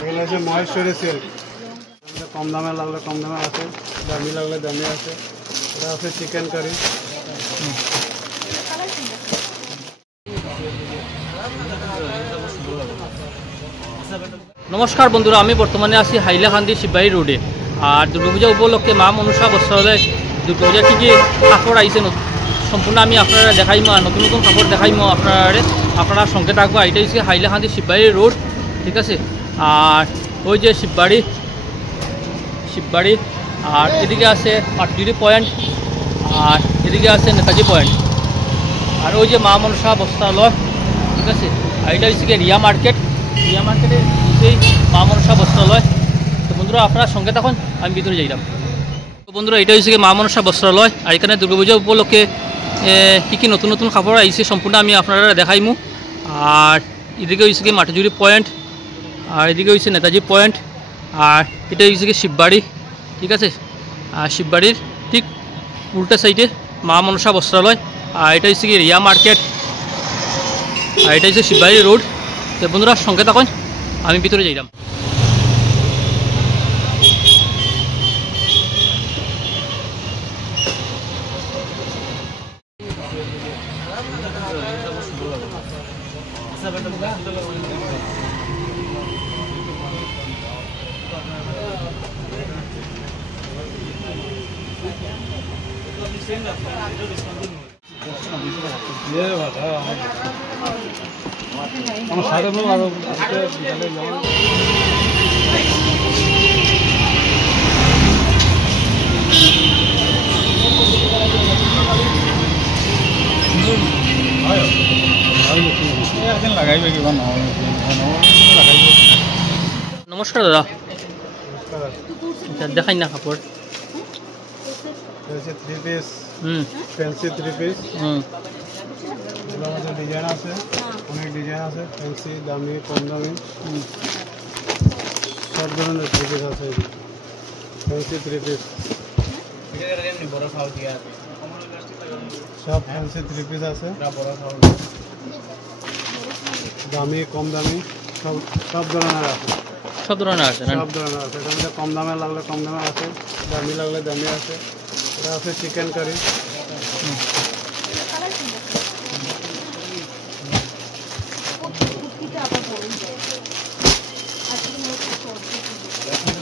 এগুলো আছে মহেশ্বরী সিল্ক, কম দামে লাগলে কম দামে আছে, দামি লাগলে দামি আছে। এটা আছে চিকেন কারি। নমস্কার বন্ধুরা, আমি বর্তমানে আছি হাইলাকান্দি শিববাড়ি রোডে। আর দুর্গাপূজা উপলক্ষে মা মনসা বস্ত্রালয়ে দুর্গাপূজা কী কী কাপড় আইছে সম্পূর্ণ আমি আপনারা দেখাইমো, আর নতুন নতুন কাপড় দেখাইমো আপনারা সঙ্গে থাকবো। এটা হচ্ছে হাইলাকান্দি শিববাড়ি রোড, ঠিক আছে। আর ওই যে শিববাড়ি, আর এদিকে আছে পাটুরি পয়েন্ট, আর এদিকে আছে নেতাজি পয়েন্ট, আর ওই যে মা মনসা বস্ত্রালয়, ঠিক আছে। আর এটা হচ্ছে রিয়া মার্কেটের নিচেই মা মনসা বস্ত্রালয়। তো বন্ধুরা আপনারা সঙ্গে তখন আমি ভিতরে যাইলাম। তো বন্ধুরা এটা হচ্ছে মা মনসা বস্ত্রালয়, আর এখানে দুর্গাপূজা উপলক্ষে কী কী নতুন নতুন কাপড় আইছে সম্পূর্ণ আমি আপনারা দেখাইমু। আর এদিকে হচ্ছে মাটিজুরি পয়েন্ট, আর এদিকে হচ্ছে নেতাজি পয়েন্ট, আর এটা হচ্ছে শিববাড়ি, ঠিক আছে। আর শিববাড়ির ঠিক উল্টা সাইডে মা মনসা বস্ত্রালয়, আর এটা হচ্ছে রিয়া মার্কেট, আর এটা হচ্ছে শিববাড়ি রোড। তো বন্ধুরা সঙ্গে তখন আমি ভিতরে যাইলাম। আমার সাথে আরো লাগাইবে কিবা নমস্কার দাদা, দেখাই না কাপড়। Three piece, fancy three piece. এগুলোর মধ্যে ডিজাইন আছে, অনেক ডিজাইন আছে, ফ্যান্সি, দামি, কম দামি, সব ধরনের থ্রি পিস আছে। ফ্যান্সি থ্রি পিস, সব ফ্যান্সি থ্রি পিস আছে, দামি কম দামি সব ধরনের আছে। সব ধরনের আছে, সব ধরনের আছে। এটার মধ্যে কম দামে লাগলে কম দামে আছে, দামি লাগলে দামি আছে। এটা আছে চিকেন কারি।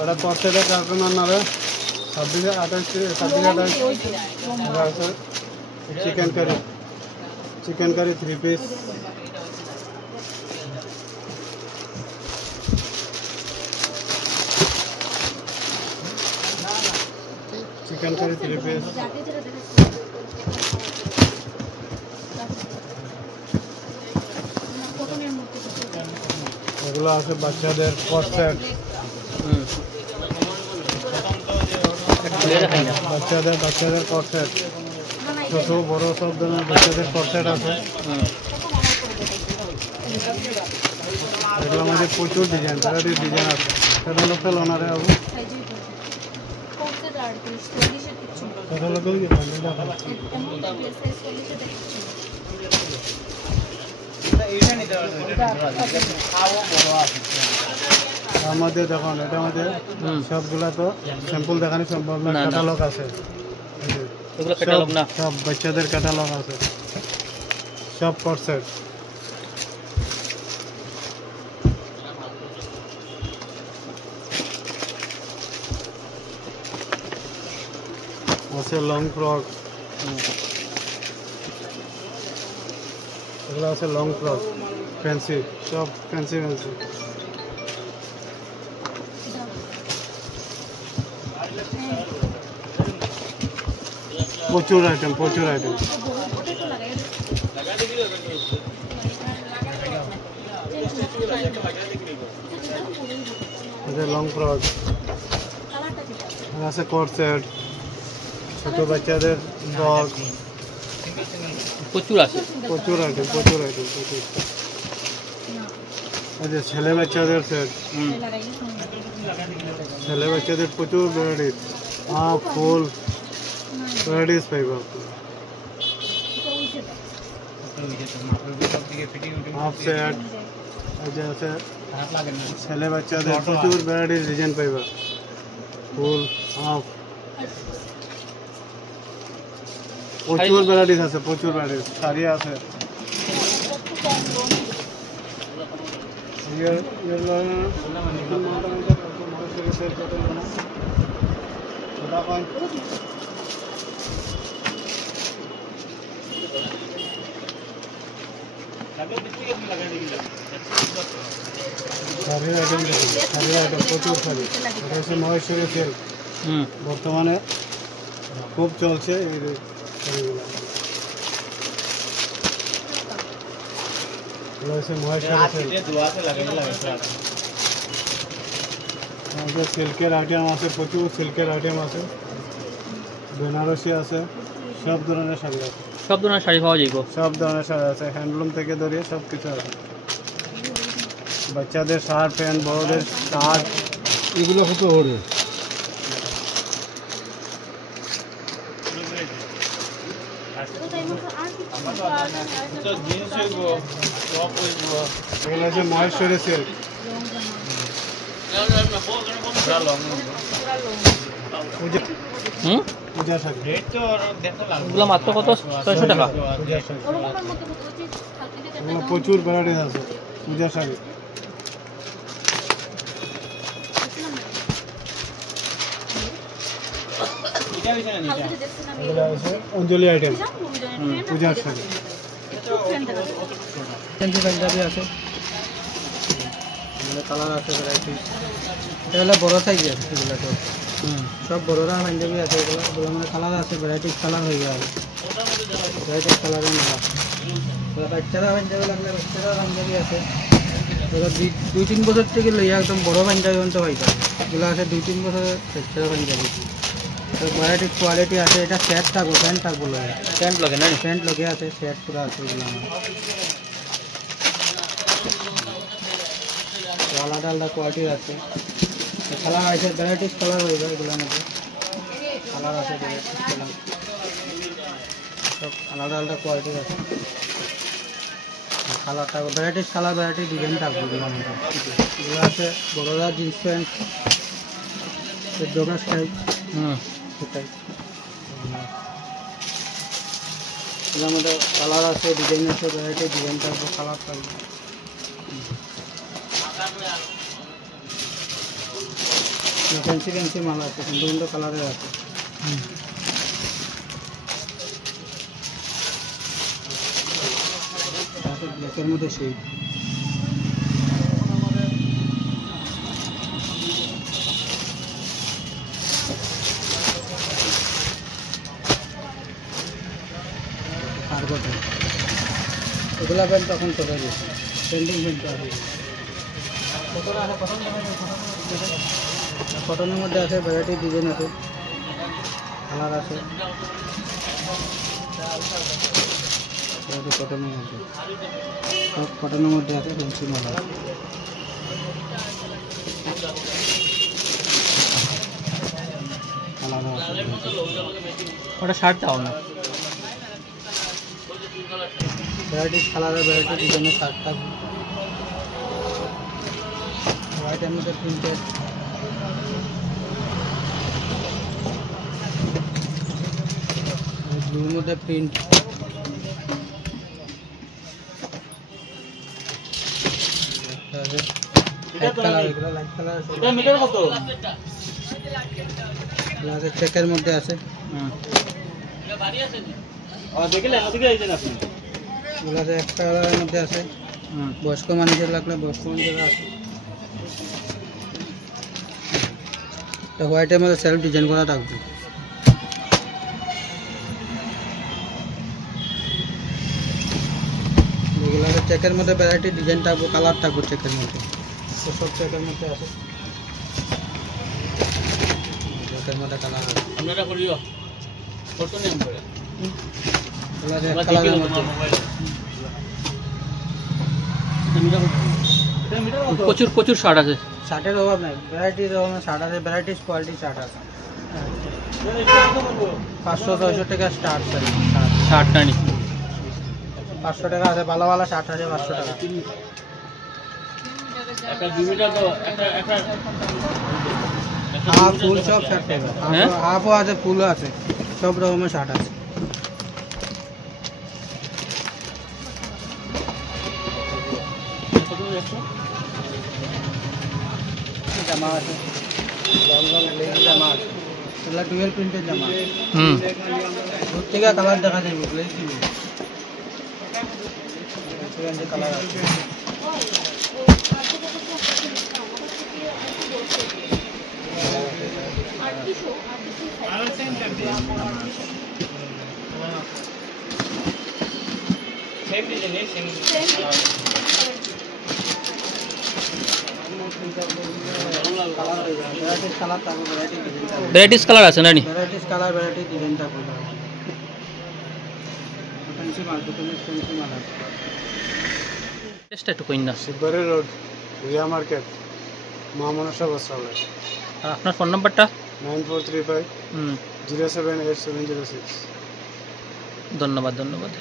ওটা পড়ছে কার্টুনার নামে 26-28 chicken curry three piece. Chicken curry three piece, এগুলো আছে বাচ্চাদের কট সেট, বাচ্চাদের কট সেট, ছোট বড় সব ধরনের বাচ্চাদের কট সেট আছে। এগুলোর মধ্যে প্রচুর ডিজাইন, ভ্যারাইটির ডিজাইন আছে। সেটা লোকাল ওনারে আবু আমাদের দেখুন, এটার মধ্যে সবগুলা তো স্যাম্পল দেখানি সম্ভব না, ক্যাটালগ আছে, সব বাচ্চাদের ক্যাটালগ আছে, সব কট সেট আছে। লং ফ্রক, এগুলো আছে লং ফ্রক, ফ্যান্সি, সব ফ্যান্সি প্রচুর আইটেম। লং ফ্রক আছে, কোট সেট, ছোট বাচ্চাদের ফ্রক, প্রচুর আইটেম। ছেলে বাচ্চাদের সেট, ছেলে বাচ্চাদের প্রচুর ভ্যারাইটিস, হাফ ফুল ভ্যারাইটিস পাইব আপনার। হাফ সেট আছে, ছেলে বাচ্চাদের প্রচুর ভ্যারাইটিস ডিজাইন পাইবা ফুল হাফ প্রচুর ভ্যারাইটিস আছে প্রচুর ভ্যারাইটিস শাড়ি আছে শাড়ির আইটেম দেখুন শাড়ির আইটেম প্রচুর শাড়ি এটা হচ্ছে মহেশ্বরী সিল্ক বর্তমানে খুব চলছে এই শাড়িগুলো এগুলো হচ্ছে মহেশ্বরী সিল্ক সিল্কের আইটেম আছে প্রচুর সিল্কের আইটেম আছে বেনারসি আছে সব ধরনের শাড়ি আছে সব ধরনের শাড়ি পাওয়া যাইব সব ধরনের শাড়ি আছে হ্যান্ডলুম থেকে ধরিয়ে সব কিছু আছে বাচ্চাদের শার্ট প্যান্ট বড়দের শার্ট এগুলো কত ওড়ে এগুলো হচ্ছে মহেশ্বরী সিল্ক পূজা শাড়ি এগুলো মাত্র কত 600 টাকা পূজা শাড়ি এগুলো প্রচুর ভ্যারাইটিস আছে পূজা শাড়ি এগুলো আছে অঞ্জলি আইটেম পূজার শাড়ি পাঞ্জাবি আছে কালার আছে ভ্যারাইটি এটা হলো বড় সাইজ আছে এগুলো সব বড়রা পাঞ্জাবি আছে এগুলো মানে কালার আছে ভ্যারাইটিস কালার হয়ে যাবে ভ্যারাইটিস কালারের মেলা বাচ্চারা পাঞ্জাবি লাগলে বাচ্চারা পাঞ্জাবি আছে এগুলো 2-3 বছর থেকে লইয়া একদম বড় পাঞ্জাবি পর্যন্ত হয়ে যায় এগুলো আছে 2-3 বছরের বাচ্চারা পাঞ্জাবি ভ্যারাইটিস কোয়ালিটি আছে এটা সেট থাকবো প্যান্ট থাকবো প্যান্ট লাগে না প্যান্ট লগে আছে সেট পুরো আছে এগুলো আলাদা আলাদা কোয়ালিটি আছে কালার আছে ভ্যারাইটিস কালার হয়ে যায় এগুলোর মধ্যে কালার আছে ভ্যারাইটিস কালার সব আলাদা আলাদা কোয়ালিটি আছে কালারটা ভ্যারাইটিস কালার ভ্যারাইটি ডিজাইন থাকবে এগুলোর মধ্যে এগুলো আছে বড়রা জিন্স প্যান্ট ডোগাস টাইপ সেটাই এগুলোর মধ্যে কালার আছে ডিজাইন আছে ভ্যারাইটি ডিজাইন থাকবে কালার থাকবে ফ্যান্সি ফ্যান্সি মাল আছে সুন্দর সুন্দর কালারের আছে ব্ল্যাকের মধ্যে সেই এগুলা প্যান্ট তখন চলে গেছে ট্রেন্ডিং প্যান্ট আছে কটনের মধ্যে আছে ভ্যারাইটি ডিজাইন আছে কালার আছে কটনের মধ্যে সব কটনের মধ্যে আছে ফ্যান্সি মাল আছে কালার আছে ওটা শার্ট দাও না ভ্যারাইটিস কালারের ভ্যারাইটি ডিজাইনের শার্ট থাকবে হোয়াইটের মধ্যে প্রিন্টেড ব্লুর মধ্যে প্রিন্ট লাইট কালার এগুলো লাইট কালার আছে এটা মিটার কত আছে চেকের মধ্যে আছে এটা ভারী আছে দেখলে ওদিকে আইছেন আপনি এগুলো আছে একটা কালারের মধ্যে আছে বয়স্ক মানুষের লাগলে বয়স্ক মানুষের আছে তো হোয়াইটের মধ্যে সেলফ ডিজাইন করা থাকবে এগুলো আছে চেকের মধ্যে ভ্যারাইটি ডিজাইন থাকবে কালার থাকবে চেকের মধ্যে তো সব চেকের মধ্যে আছে চেকের মধ্যে কালার আছে আপনারা করিও ফটো নেম করে এগুলো আছে এক কালারের মধ্যে প্রচুর প্রচুর শার্ট আছে শার্টের অভাব নাই ভ্যারাইটির অভাব নাই শার্ট আছে ভ্যারাইটিস কোয়ালিটি শার্ট আছে 500-600 টাকা স্টার্ট শার্ট টানি 500 টাকা আছে ভালো ভালো শার্ট আছে 500 টাকা হাফ ফুল সব শার্ট পাবে, হ্যাঁ? হাফও আছে ফুলও আছে, সব রকমের শার্ট আছে। জামা আছে, লং লং লেগি জামা আছে, এগুলা ডুয়েল প্রিন্টের জামা। হুম দূর থেকে কালার দেখা যায়, বুঝলে কি কালার আছে। ভ্যারাইটিস কালার থাকবে, ভ্যারাইটিস ডিজাইন থাকবে, ভ্যারাইটিস কালার আছে না নি? ভ্যারাইটিস কালার, ভ্যারাইটিস ডিজাইন থাকবে। ফ্যান্সি মাল, ফ্যান্সি মাল আছে। চেষ্টা একটু কইন না। শিববাড়ি রোড, রিয়া মার্কেট, মা মনসা বস্ত্রালয়। আর আপনার ফোন নাম্বারটা? 9435 হুম 078706। ধন্যবাদ ধন্যবাদ।